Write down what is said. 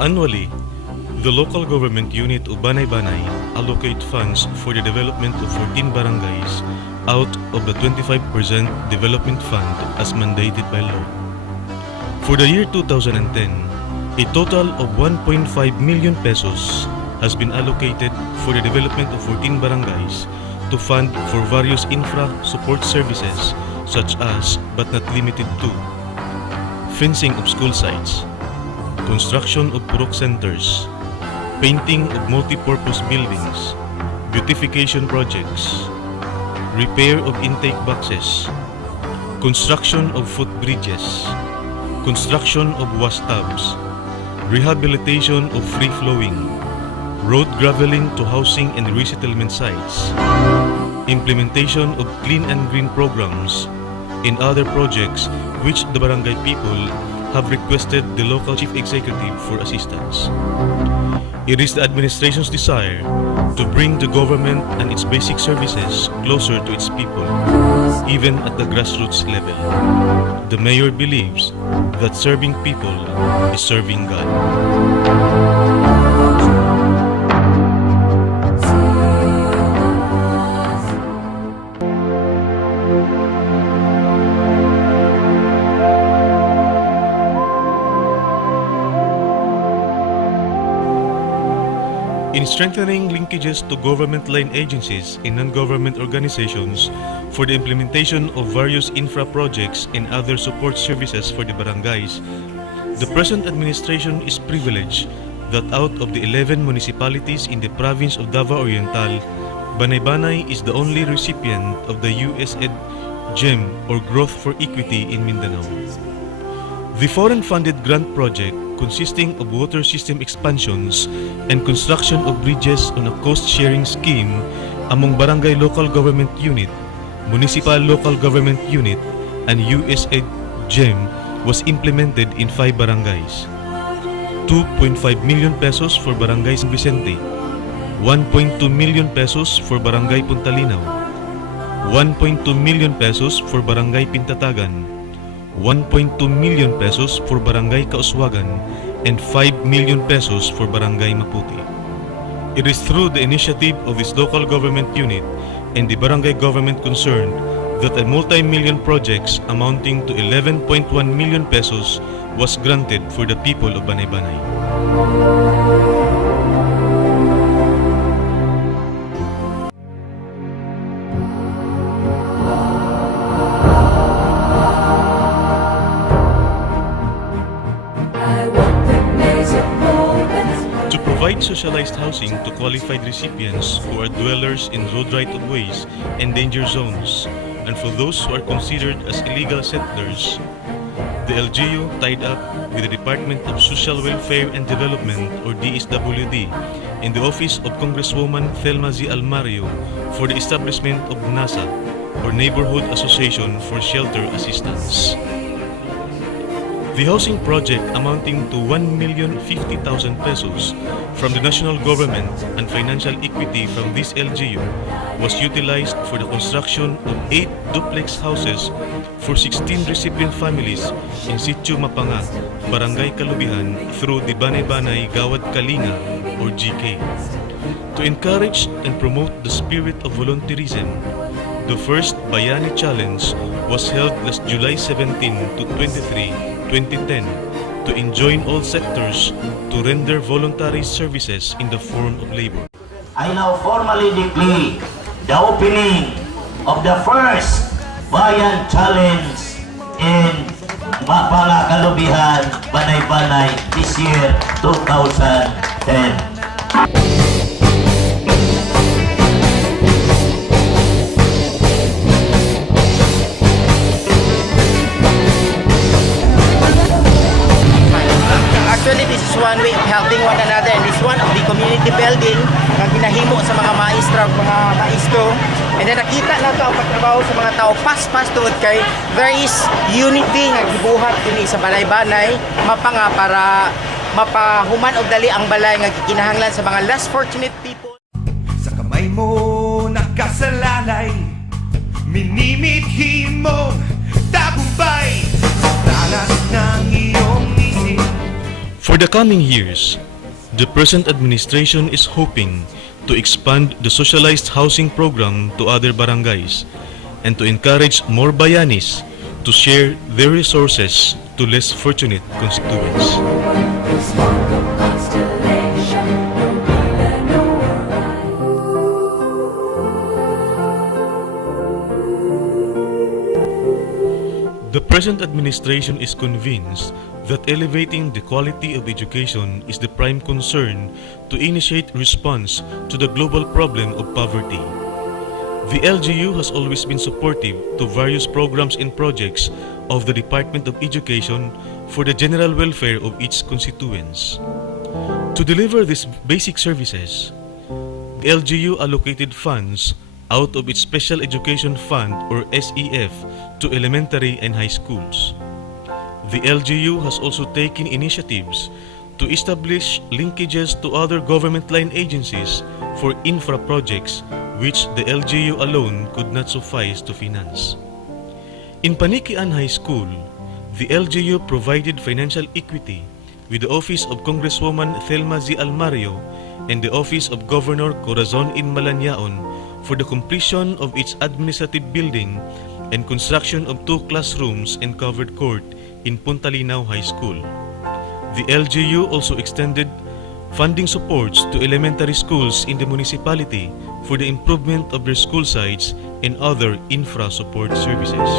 Annually, the local government unit of Banay-Banay allocate funds for the development of 14 barangays out of the 25% development fund as mandated by law. For the year 2010, a total of 1.5 million pesos has been allocated for the development of 14 barangays to fund for various infra support services such as, but not limited to, fencing of school sites, construction of purok centers, painting of multi-purpose buildings, beautification projects, repair of intake boxes, construction of footbridges, construction of wash tubs, rehabilitation of free-flowing, road graveling to housing and resettlement sites, implementation of clean and green programs, and other projects which the barangay people have requested the local chief executive for assistance. It is the administration's desire to bring the government and its basic services closer to its people, even at the grassroots level. The mayor believes that serving people is serving God. In strengthening linkages to government-line agencies and non-government organizations for the implementation of various infra projects and other support services for the barangays, the present administration is privileged that out of the 11 municipalities in the province of Davao Oriental, Banay-Banay is the only recipient of the USAID GEM or Growth for Equity in Mindanao. The foreign-funded grant project consisting of water system expansions and construction of bridges on a cost-sharing scheme among Barangay Local Government Unit, Municipal Local Government Unit, and USAID GEM was implemented in 5 barangays. 2.5 million pesos for Barangay San Vicente, 1.2 million pesos for Barangay Puntalinaw, 1.2 million pesos for Barangay Pintatagan, 1.2 million pesos for Barangay Kauswagan, and 5 million pesos for Barangay Maputi. It is through the initiative of this local government unit and the barangay government concerned that a multi-million projects amounting to 11.1 million pesos was granted for the people of Banay-Banay. Provide socialized housing to qualified recipients who are dwellers in road right-of-ways and danger zones, and for those who are considered as illegal settlers. The LGU tied up with the Department of Social Welfare and Development or DSWD in the office of Congresswoman Thelma Z. Almario for the establishment of NASA or Neighborhood Association for Shelter Assistance. The housing project amounting to 1,050,000 pesos from the national government and financial equity from this LGU was utilized for the construction of 8 duplex houses for 16 recipient families in Sitio Mapanga, Barangay Kalubihan through the Banay-Banay Gawad Kalinga or GK. To encourage and promote the spirit of volunteerism, the first Bayani Challenge was held last July 17 to 23, 2010 to enjoin all sectors to render voluntary services in the form of labor. I now formally declare the opening of the first Bayan Challenge in Mapala, Kalubihan, Banay-Banay this year 2010. Actually, this is one way of helping one another, and this is one of the community building na ginahimo sa mga maestra, mga maisto. And then nakita na ito ang pagtrabaho sa mga tao pas-pas tuod kay there is unity nga gibuhat kini sa Banay-Banay mapanga para mapahuman og dali ang balay nga gikinahanglan sa mga less fortunate people. Sa kamay mo nakasalalay, minimithi mo tagumpay sa talas ng iyong isip. For For the coming years, the present administration is hoping to expand the socialized housing program to other barangays and to encourage more bayanis to share their resources to less fortunate constituents. The present administration is convinced that elevating the quality of education is the prime concern to initiate response to the global problem of poverty. The LGU has always been supportive to various programs and projects of the Department of Education for the general welfare of its constituents. To deliver these basic services, the LGU allocated funds out of its Special Education Fund or SEF to elementary and high schools. The LGU has also taken initiatives to establish linkages to other government line agencies for infra projects which the LGU alone could not suffice to finance. In Panikian High School, the LGU provided financial equity with the Office of Congresswoman Thelma Z. Almario and the Office of Governor Corazon in Malanyaon for the completion of its administrative building and construction of 2 classrooms and covered court in Puntalinaw High School. The LGU also extended funding supports to elementary schools in the municipality for the improvement of their school sites and other infra support services.